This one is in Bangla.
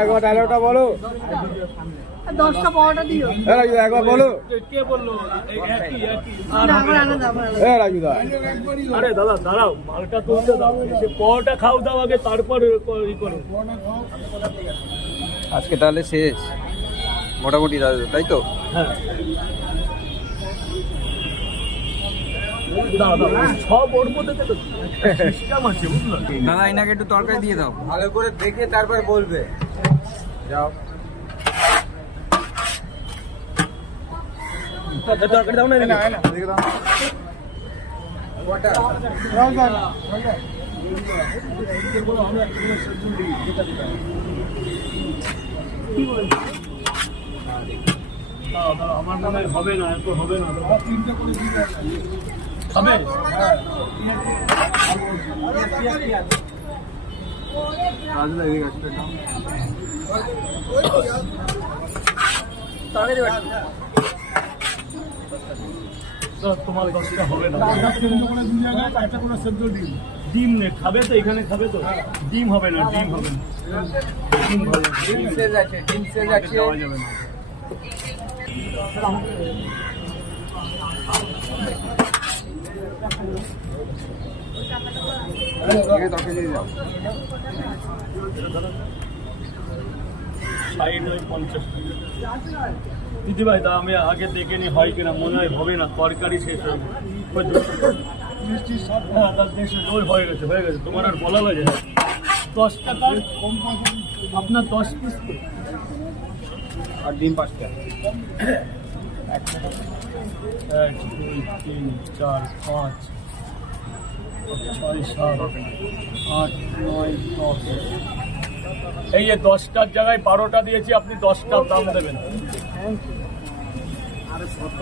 একবার ডায়লগটা বলো। 10টা পরোটা দিও। একবার বলো। কে বললো? রাজুদা, আরে দাদা দাঁড়াও, মালটা তুলতে দাও, সে পরোটা খাও দাও আগে, তারপর ই করো। আজকে তাহলে শেষ মোটামুটি দাদা, তাই তো? হ্যাঁ দাদা, সব ওর মধ্যে তো সিস্টেম আছে, বুঝলো? দাদা এনাকে একটু তরকারি দিয়ে দাও, ভালো করে দেখে তারপর বলবে। যাও তরকারি দাও না, আমার মনে হয় হবে না, এত হবে না। হবে তোমার 10টা হবে না। ডিম নে খাবে তো, এখানে খাবে তো, ডিম হবে না, ডিম হবে না, ডিম হবে না, ডিম সেজ আছে, ডিম সেজ আছে, দেওয়া যাবে না। তরকারি দিয়ে দাও। 50 দিদি ভাই, তা আমি আগে দেখে নি হয় কিনা, মনে হয় হবে না, তরকারি শেষ হবে। হ্যাঁ ওই হয়ে গেছে, হয়ে গেছে, তোমার আর বলা লাগে না। 10 টাকা আপনার 10 পিস আর ডিম 5টা। 1 2 3 4 5 6 7 8 9 10। এই যে 10টার জায়গায় 12টা দিয়েছি, আপনি 10টার দাম দেবেন। আরে কত